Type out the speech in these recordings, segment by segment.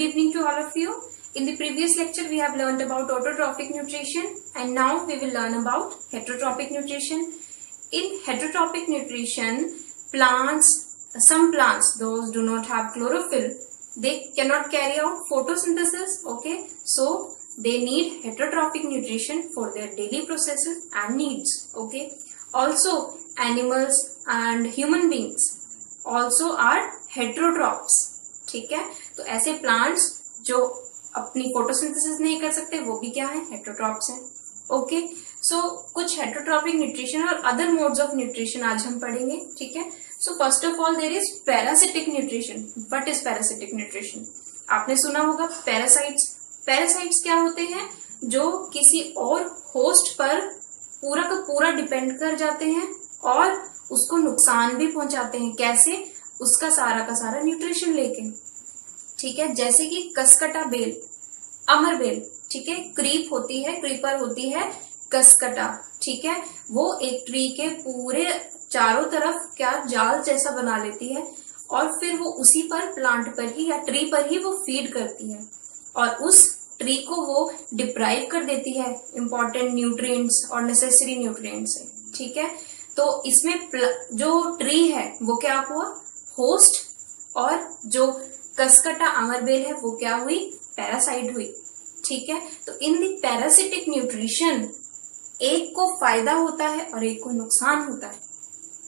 Good evening to all of you. In the previous lecture, we have learned about autotrophic nutrition, and now we will learn about heterotrophic nutrition. In heterotrophic nutrition, some plants, those do not have chlorophyll, they cannot carry out photosynthesis. Okay, so they need heterotrophic nutrition for their daily processes and needs. Okay, also animals and human beings also are heterotrophs. ठीक है, तो ऐसे plants जो अपनी photosynthesis नहीं कर सकते वो भी क्या है, हेटरोट्रॉप्स हैं. ओके, सो कुछ हेटरोट्रॉपिक न्यूट्रिशन और अदर मोड्स ऑफ न्यूट्रिशन आज हम पढ़ेंगे. ठीक है, so first of all there is parasitic nutrition. What is parasitic nutrition? आपने सुना होगा पैरासाइट्स. पैरासाइट्स क्या होते हैं? जो किसी और होस्ट पर पूरा का पूरा डिपेंड कर जाते हैं और उसको नुकसान भी पहुंचाते हैं. कैसे? उसका सारा का सारा न्यूट्रिशन लेके. ठीक है, जैसे कि कसकटा बेल, अमर बेल. ठीक है, क्रीपर होती है कसकटा. ठीक है, वो एक ट्री के पूरे चारों तरफ क्या जाल जैसा बना लेती है और फिर वो उसी पर प्लांट पर ही या ट्री पर ही वो फीड करती है और उस ट्री को वो डिप्राइव कर देती है इंपॉर्टेंट न्यूट्रिएंट्स और नेसेसरी न्यूट्रिएंट्स से. ठीक है, तो इसमें जो ट्री है वो क्या हुआ, होस्ट, और जो कसकटा अमरबेल है वो क्या हुई, पैरासाइट हुई. ठीक है, तो इन दी पैरासिटिक न्यूट्रिशन एक को फायदा होता है और एक को नुकसान होता है.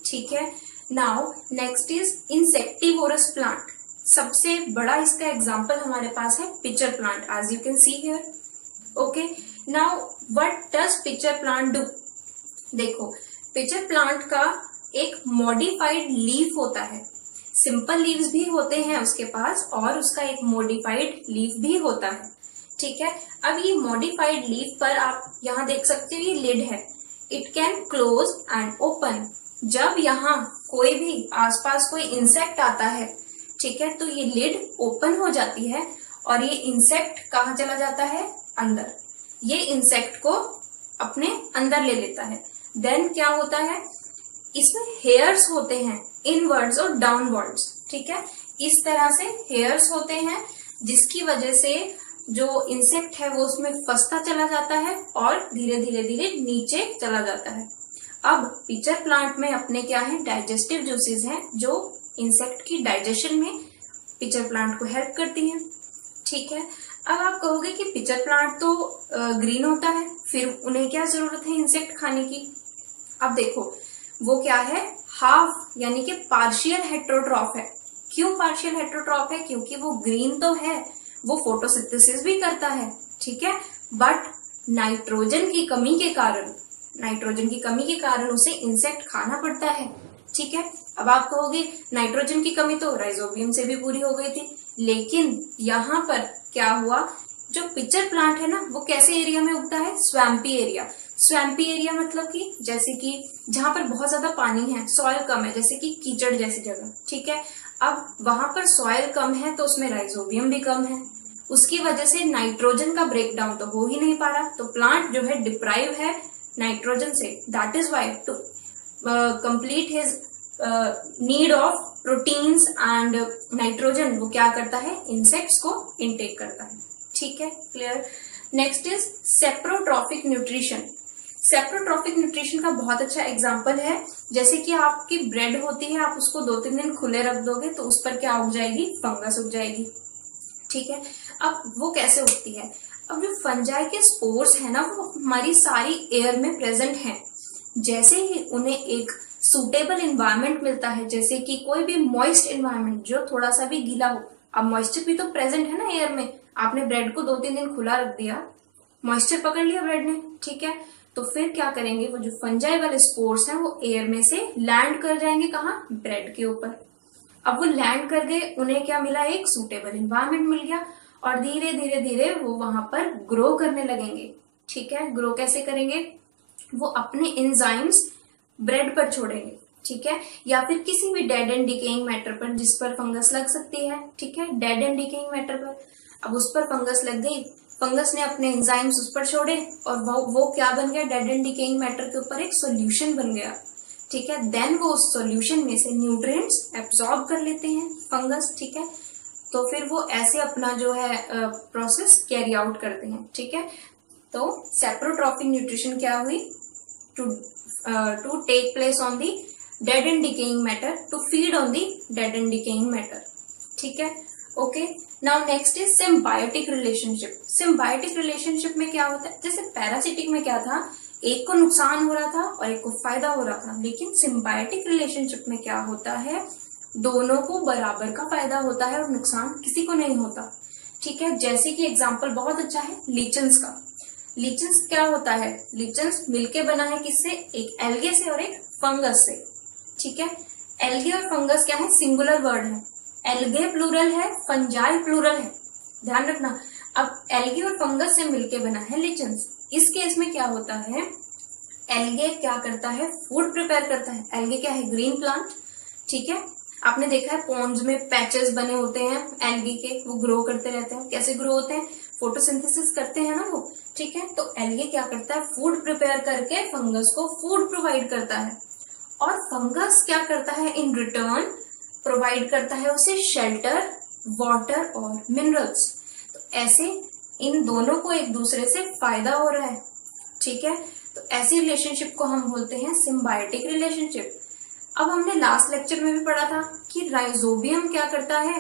ठीक है, now next is insectivorous plant. सबसे बड़ा इसका एग्जांपल हमारे पास है pitcher plant, as you can see here. Okay, now what does pitcher plant do? देखो, पिचर प्लांट का एक मॉडिफाइड लीफ होता है. सिंपल लीव्स भी होते हैं उसके पास और उसका एक मॉडिफाइड लीफ भी होता है. ठीक है, अब ये मॉडिफाइड लीफ पर आप यहाँ देख सकते हो ये लिड है. It can close and open. जब यहाँ कोई भी आसपास कोई इंसेक्ट आता है, ठीक है, तो ये लिड ओपन हो जाती है और ये इंसेक्ट कहाँ चला जाता है, अंदर. ये इंसेक्ट को अपने अंदर ले लेता है. देन क्या होता है, इसमें हेयर्स होते हैं, इनवर्ड्स और डाउनवर्ड्स. ठीक है, इस तरह से हेयर्स होते हैं जिसकी वजह से जो इंसेक्ट है वो उसमें फंसता चला जाता है और धीरे धीरे धीरे नीचे चला जाता है. अब पिचर प्लांट में अपने क्या है, डाइजेस्टिव जूसेस हैं जो इंसेक्ट की डाइजेशन में पिचर प्लांट को हेल्प करती हैं. ठीक है, अब आप कहोगे कि पिचर प्लांट तो ग्रीन होता है, फिर उन्हें क्या जरूरत है इंसेक्ट खाने की? अब देखो, वो क्या है, हाफ यानी कि पार्शियल हेटरोट्रॉफ है. क्यों पार्शियल हेटरोट्रॉफ है? क्योंकि वो ग्रीन तो है, वो फोटोसिंथेसिस भी करता है. ठीक है, बट नाइट्रोजन की कमी के कारण उसे इंसेक्ट खाना पड़ता है. ठीक है, अब आप कहोगे नाइट्रोजन की कमी तो राइजोबियम से भी पूरी हो गई थी, लेकिन यहाँ पर क्या हुआ, जो पिचर प्लांट है ना वो कैसे एरिया में उगता है, स्वैम्पी एरिया. स्वैम्पी एरिया मतलब कि जैसे कि जहां पर बहुत ज्यादा पानी है, सॉइल कम है, जैसे कि कीचड़ जैसी जगह. ठीक है, अब वहां पर सॉइल कम है तो उसमें राइजोबियम भी कम है, उसकी वजह से नाइट्रोजन का ब्रेकडाउन तो हो ही नहीं पा रहा. तो प्लांट जो है डिप्राइव है नाइट्रोजन से. That is why to complete his need of proteins and nitrogen वो क्या करता है, इंसेक्ट्स को इनटेक करता है. ठीक है, clear. Next is saprotrophic nutrition. Saprotrophic nutrition का बहुत अच्छा एग्जांपल है, जैसे कि आपकी ब्रेड होती है, आप उसको 2-3 दिन खुले रख दोगे तो उस पर क्या उग जाएगी, फंगस उग जाएगी. ठीक है, अब वो कैसे उगती है? अब जो फंजाई के स्पोर्स है ना वो हमारी सारी एयर में प्रेजेंट हैं. जैसे ही उन्हें एक सुटेबल इन्वायरमेंट मिलता है, जैसे कि कोई भी मॉइस्ट इन्वायरमेंट जो थोड़ा सा भी गीला हो, अब मॉइस्चर भी तो प्रेजेंट है ना एयर में. आपने ब्रेड को 2-3 दिन खुला रख दिया, मॉइस्चर पकड़ लिया ब्रेड ने. ठीक है, तो फिर क्या करेंगे, वो जो फंजाई वाले स्पोर्स हैं वो एयर में से लैंड कर जाएंगे कहाँ, ब्रेड के ऊपर. अब वो लैंड कर गए, उन्हें क्या मिला, एक सूटेबल इन्वायरमेंट मिल गया और धीरे धीरे धीरे वो वहां पर ग्रो करने लगेंगे. ठीक है, ग्रो कैसे करेंगे, वो अपने एंजाइम्स ब्रेड पर छोड़ेंगे. ठीक है, या फिर किसी भी डेड एंड डिकेइंग मैटर पर जिस पर फंगस लग सकती है. ठीक है, डेड एंड डिकेइंग मैटर पर अब उस पर फंगस लग गई, फंगस ने अपने एंजाइम्स उस पर छोड़े और वो क्या बन गया, डेड एंड डिकेइंग मैटर के ऊपर एक सॉल्यूशन बन गया. ठीक है, देन वो उस सॉल्यूशन में से न्यूट्रिएंट्स एब्सॉर्ब कर लेते हैं फंगस. ठीक है, तो फिर वो ऐसे अपना जो है प्रोसेस कैरी आउट करते हैं, ठीक है। तो सेप्रोट्रॉफिक न्यूट्रिशन क्या हुई, to take place on the dead and decaying matter, to feed on the dead and decaying matter, ठीक है। Okay, now next is symbiotic relationship. Symbiotic relationship में क्या होता है, जैसे पैरासिटिक में क्या था, एक को नुकसान हो रहा था और एक को फायदा हो रहा था, लेकिन सिम्बायोटिक रिलेशनशिप में क्या होता है, दोनों को बराबर का फायदा होता है और नुकसान किसी को नहीं होता, ठीक है। जैसे कि एग्जांपल बहुत अच्छा है लीचन्स का। लीचन्स क्या होता है, लीचन्स मिलके बना है किससे, एक एल्गे से और एक फंगस से, ठीक है। एल्गे और फंगस क्या है, सिंगुलर वर्ड है, एल्गे प्लूरल है, फंजाई प्लूरल है, ध्यान रखना। अब एल्गे और फंगस से मिलके बना है लीचन्स। इस केस में क्या होता है, एल्गे क्या करता है, फूड प्रिपेयर करता है। एल्गे क्या है, ग्रीन प्लांट, ठीक है। आपने देखा है पॉन्ड्स में पैचेस बने होते हैं एल्गी के, वो ग्रो करते रहते हैं। कैसे ग्रो होते हैं, फोटोसिंथेसिस करते हैं ना वो, ठीक है। तो एल्गे क्या करता है, फूड प्रिपेयर करके फंगस को फूड प्रोवाइड करता है, और फंगस क्या करता है, इन रिटर्न प्रोवाइड करता है उसे शेल्टर, वाटर और मिनरल्स। तो ऐसे इन दोनों को एक दूसरे से फायदा हो रहा है, ठीक है। तो ऐसी रिलेशनशिप को हम बोलते हैं सिम्बायोटिक रिलेशनशिप। अब हमने लास्ट लेक्चर में भी पढ़ा था कि राइजोबियम क्या करता है,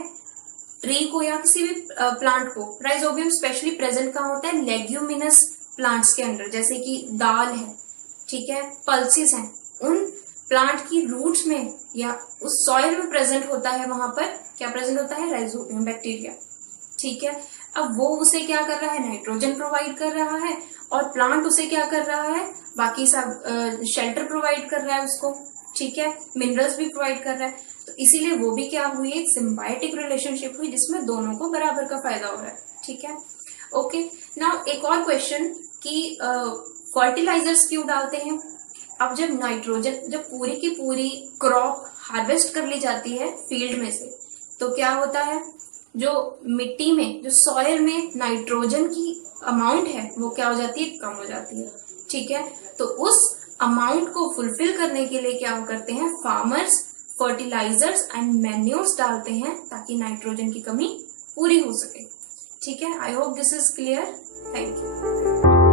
ट्री को या किसी भी प्लांट को, राइजोबियम स्पेशली प्रेजेंट कहाँ होता है, लेग्यूमिनस प्लांट्स के अंदर, जैसे कि दाल है, ठीक है, पल्सिस हैं, उन प्लांट की रूट्स में या उस सॉइल में प्रेजेंट होता है, वहां पर क्या प्रेजेंट होता है, राइजोबियम बैक्टीरिया, ठीक है। अब वो उसे क्या कर रहा है, नाइट्रोजन प्रोवाइड कर रहा है, और प्लांट उसे क्या कर रहा है, बाकी सब शेल्टर प्रोवाइड कर रहा है उसको, ठीक है, मिनरल्स भी प्रोवाइड कर रहा है। तो इसीलिए वो भी क्या हुई, एक सिम्बायोटिक रिलेशनशिप हुई जिसमें दोनों को बराबर का फायदा हो रहा है, ठीक है। ओके, नाउ एक और क्वेश्चन कि फर्टिलाइजर्स क्यों डालते हैं। अब जब नाइट्रोजन, जब पूरी की पूरी क्रॉप हार्वेस्ट कर ली जाती है फील्ड में से, तो क्या होता है, जो मिट्टी में, जो सॉइल में नाइट्रोजन की अमाउंट है वो क्या हो जाती है, कम हो जाती है, ठीक है। तो उस अमाउंट को फुलफिल करने के लिए क्या करते हैं, फार्मर्स फर्टिलाइजर्स एंड मैन्योर्स डालते हैं ताकि नाइट्रोजन की कमी पूरी हो सके, ठीक है। I hope this is clear, thank you.